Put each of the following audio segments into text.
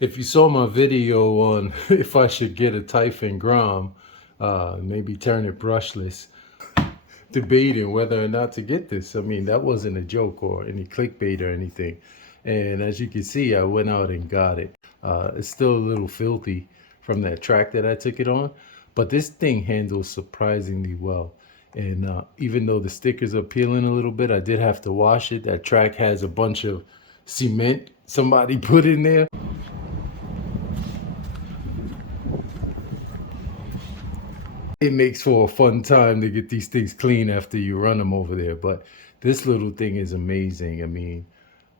If you saw my video on if I should get a Typhon Grom, maybe turn it brushless, debating whether or not to get this. I mean, that wasn't a joke or any clickbait or anything. And as you can see, I went out and got it. It's still a little filthy from that track that I took it on, but this thing handles surprisingly well. And even though the stickers are peeling a little bit, I did have to wash it. That track has a bunch of cement somebody put in there. It makes for a fun time to get these things clean after you run them over there. But this little thing is amazing. I mean,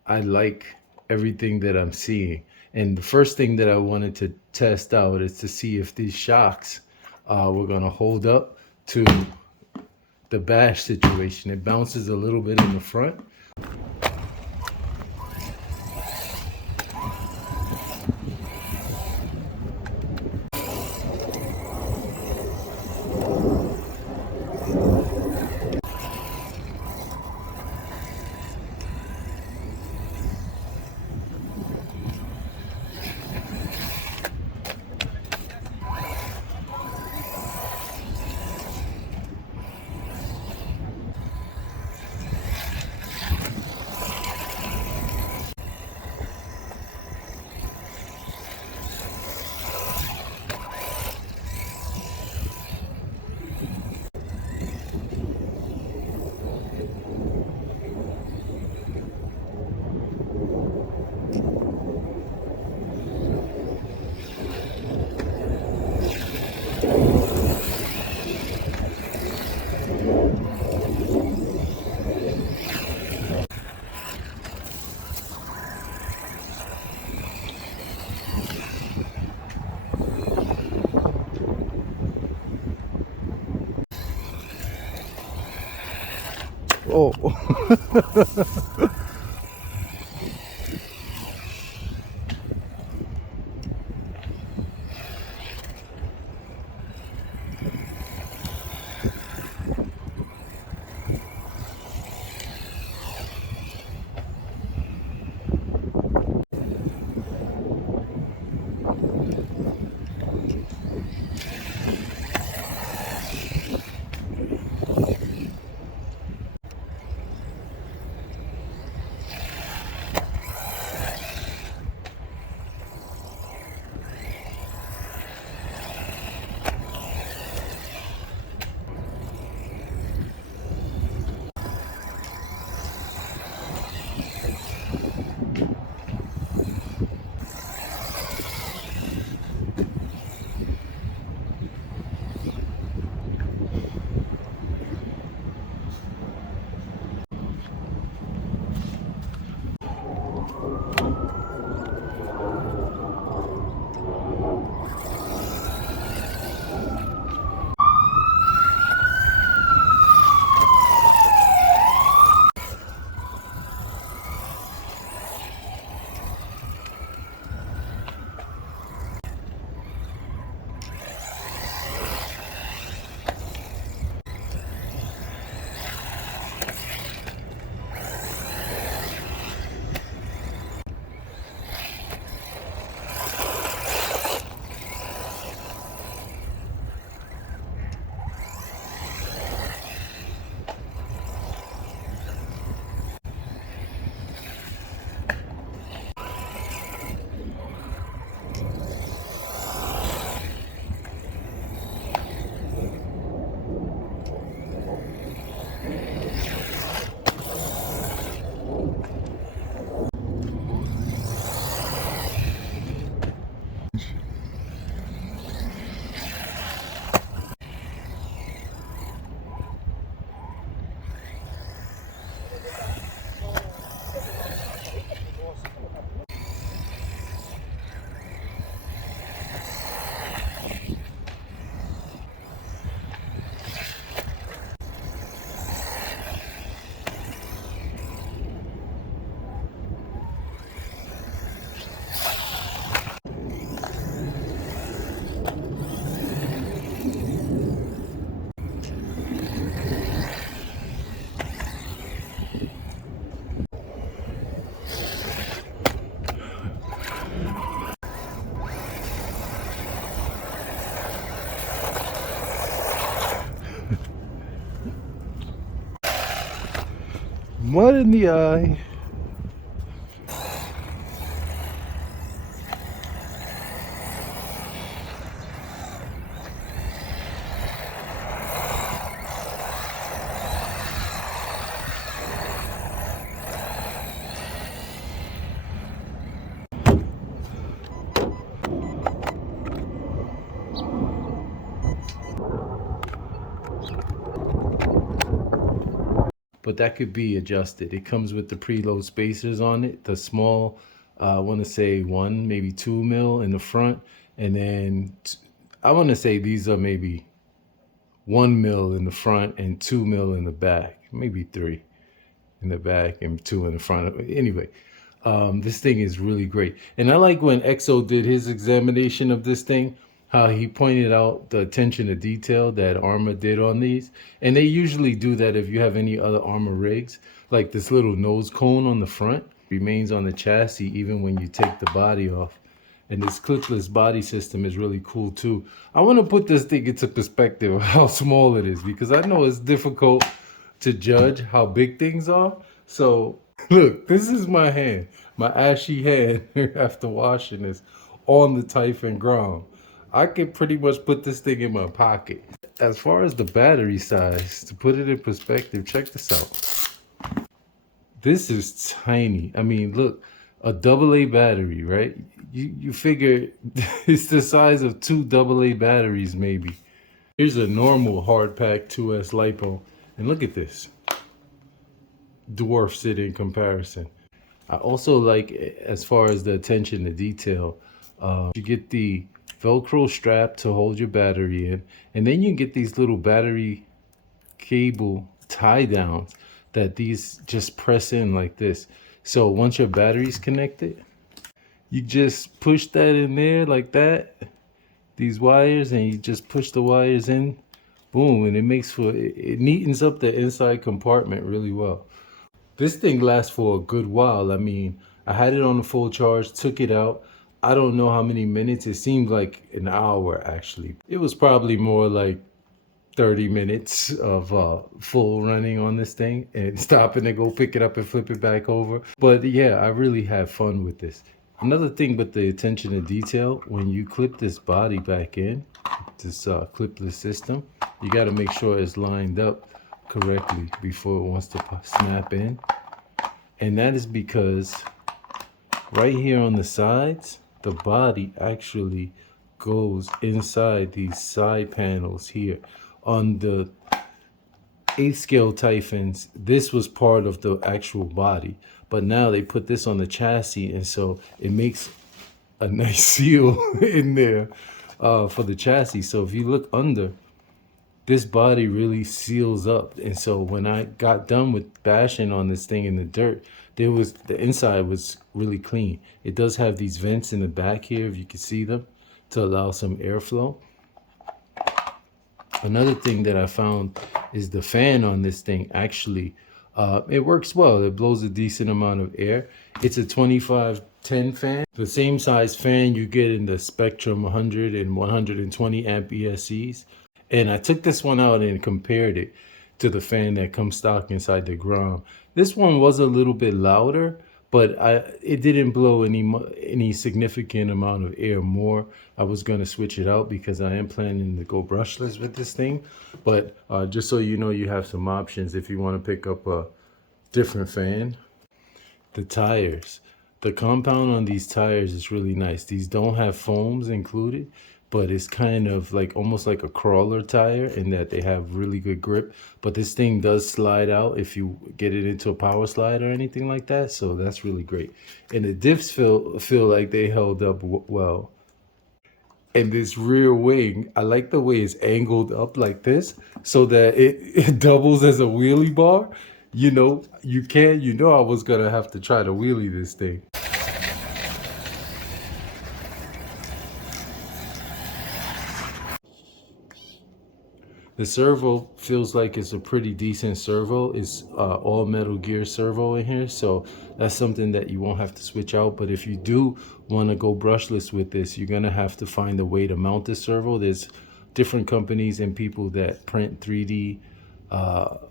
I like everything that I'm seeing. And the first thing that I wanted to test out is to see if these shocks were going to hold up to the bash situation. It bounces a little bit in the front. Oh. Mud in the eye. But that could be adjusted. It comes with the preload spacers on it. The small, I want to say 1, maybe 2 mil in the front, and then I want to say these are maybe 1 mil in the front and 2 mil in the back, maybe 3 in the back and 2 in the front. Anyway, this thing is really great. And I like when EXO did his examination of this thing, how he pointed out the attention to detail that Arrma did on these. And they usually do that if you have any other Arrma rigs, like this little nose cone on the front remains on the chassis even when you take the body off. And this clipless body system is really cool too. I want to put this thing into perspective of how small it is, because I know it's difficult to judge how big things are. So look, this is my hand, my ashy hand after washing this on the Typhon Grom. I can pretty much put this thing in my pocket. As far as the battery size, to put it in perspective, check this out. This is tiny. I mean, look, a AA battery, right? You figure it's the size of 2 AA batteries maybe. Here's a normal hard pack 2S LiPo, and look at this. Dwarfs it in comparison. I also like, as far as the attention to detail, you get the Velcro strap to hold your battery in, and then you get these little battery cable tie downs that these just press in like this. So once your battery's connected, you just push that in there like that, these wires, and you just push the wires in, boom, and it makes for, it neatens up the inside compartment really well. This thing lasts for a good while. I mean, I had it on a full charge, took it out. I don't know how many minutes. It seemed like an hour actually. It was probably more like 30 minutes of full running on this thing and stopping to go pick it up and flip it back over. But yeah, I really had fun with this. Another thing with the attention to detail, when you clip this body back in, this clipless system, you got to make sure it's lined up correctly before it wants to snap in. And that is because right here on the sides, the body actually goes inside these side panels here. On the 8th scale Typhons, this was part of the actual body, but now they put this on the chassis, and so it makes a nice seal in there for the chassis. So if you look under, this body really seals up. And so when I got done with bashing on this thing in the dirt, there was, the inside was really clean. It does have these vents in the back here, if you can see them, to allow some airflow. Another thing that I found is the fan on this thing actually, it works well. It blows a decent amount of air. It's a 2510 fan, the same size fan you get in the Spectrum 100 and 120 amp ESCs. And I took this one out and compared it to the fan that comes stock inside the Grom. This one was a little bit louder, but it didn't blow any significant amount of air more. I was going to switch it out because I am planning to go brushless with this thing. But just so you know, you have some options if you want to pick up a different fan. The tires. The compound on these tires is really nice. These don't have foams included, but it's kind of like almost like a crawler tire in that they have really good grip. But this thing does slide out if you get it into a power slide or anything like that. So that's really great. And the diffs feel like they held up well. And this rear wing, I like the way it's angled up like this so that it doubles as a wheelie bar. You know, I was gonna have to try to wheelie this thing. The servo feels like it's a pretty decent servo. It's all metal gear servo in here, so that's something that you won't have to switch out. But if you do want to go brushless with this, you're gonna have to find a way to mount this servo. There's different companies and people that print 3D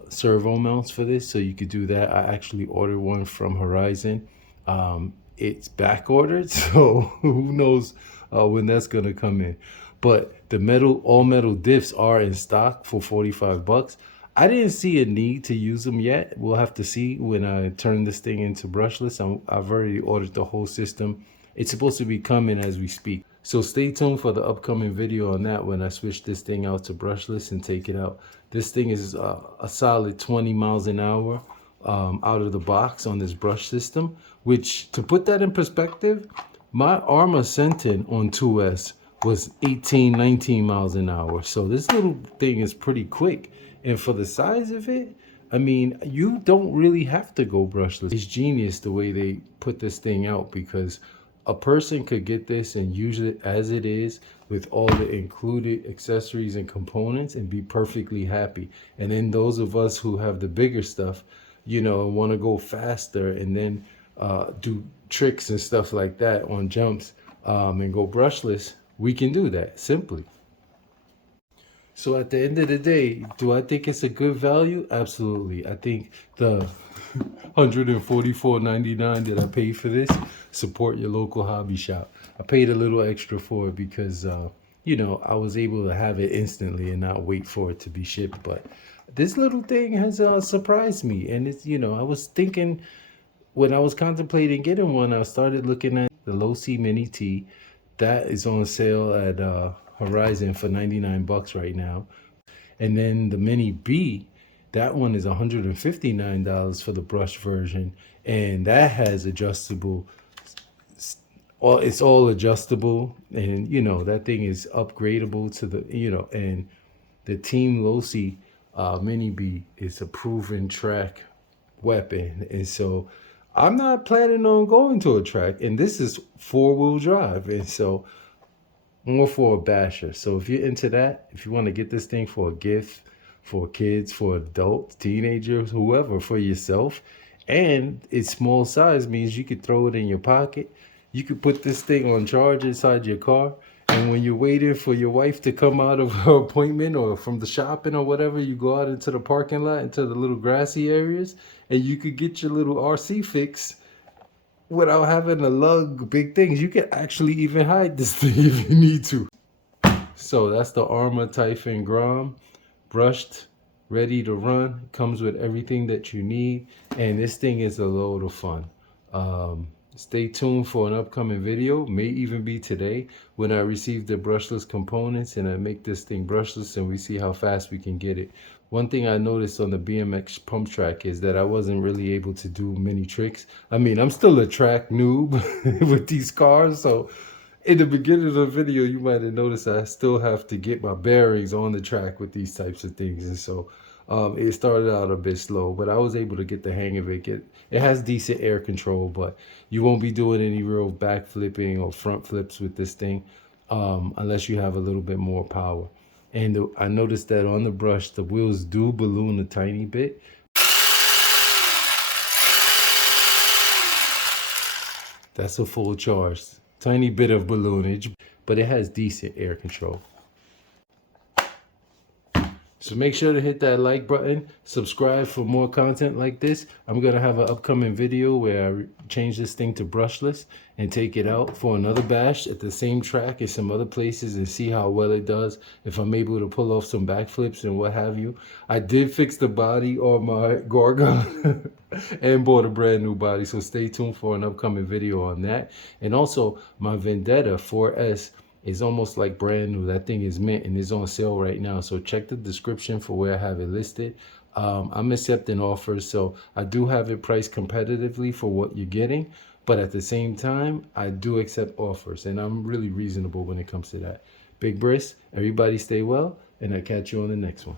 servo mounts for this, so you could do that. I actually ordered one from Horizon. It's back ordered, so who knows when that's gonna come in. But the all metal diffs are in stock for 45 bucks. I didn't see a need to use them yet. We'll have to see when I turn this thing into brushless. I've already ordered the whole system. It's supposed to be coming as we speak. So stay tuned for the upcoming video on that when I switch this thing out to brushless and take it out. This thing is a solid 20 miles an hour out of the box on this brush system, which, to put that in perspective, my Arrma Sentin on 2S was 18, 19 miles an hour. So this little thing is pretty quick. And for the size of it, I mean, you don't really have to go brushless. It's genius the way they put this thing out, because a person could get this and use it as it is with all the included accessories and components and be perfectly happy. And then those of us who have the bigger stuff, you know, want to go faster and then do tricks and stuff like that on jumps and go brushless, we can do that simply. So at the end of the day, do I think it's a good value? Absolutely. I think the $144.99 that I paid for this, support your local hobby shop. I paid a little extra for it because, you know, I was able to have it instantly and not wait for it to be shipped. But this little thing has surprised me. And it's, you know, I was thinking when I was contemplating getting one, I started looking at the Low C Mini T. That is on sale at Horizon for 99 bucks right now. And then the Mini B, that one is $159 for the brush version, and that has adjustable, it's all adjustable, and you know, that thing is upgradable to the, you know, and the Team Losi Mini B is a proven track weapon. And so I'm not planning on going to a track, and this is 4-wheel drive, and so more for a basher. So if you're into that, if you want to get this thing for a gift, for kids, for adults, teenagers, whoever, for yourself, and its small size means you could throw it in your pocket. You could put this thing on charge inside your car, and when you're waiting for your wife to come out of her appointment or from the shopping or whatever, you go out into the parking lot, into the little grassy areas, and you could get your little RC fix without having to lug big things. You can actually even hide this thing if you need to. So that's the Arrma Typhon Grom, brushed, ready to run. Comes with everything that you need, and this thing is a load of fun. Stay tuned for an upcoming video, may even be today, when I receive the brushless components and I make this thing brushless and we see how fast we can get it. One thing I noticed on the BMX pump track is that I wasn't really able to do many tricks. I mean, I'm still a track noob with these cars, so in the beginning of the video, you might have noticed I still have to get my bearings on the track with these types of things. And so it started out a bit slow, but I was able to get the hang of it. It has decent air control, but you won't be doing any real back flipping or front flips with this thing unless you have a little bit more power. And I noticed that on the brush, the wheels do balloon a tiny bit. That's a full charge. Tiny bit of balloonage, but it has decent air control. So make sure to hit that like button, subscribe for more content like this. I'm going to have an upcoming video where I change this thing to brushless and take it out for another bash at the same track in some other places and see how well it does, if I'm able to pull off some backflips and what have you. I did fix the body on my Gorgon and bought a brand new body, so stay tuned for an upcoming video on that. And also my Vendetta 4S is almost like brand new. That thing is mint and is on sale right now. So check the description for where I have it listed. I'm accepting offers, so I do have it priced competitively for what you're getting. But at the same time, I do accept offers, and I'm really reasonable when it comes to that. Big Bris, everybody stay well, and I'll catch you on the next one.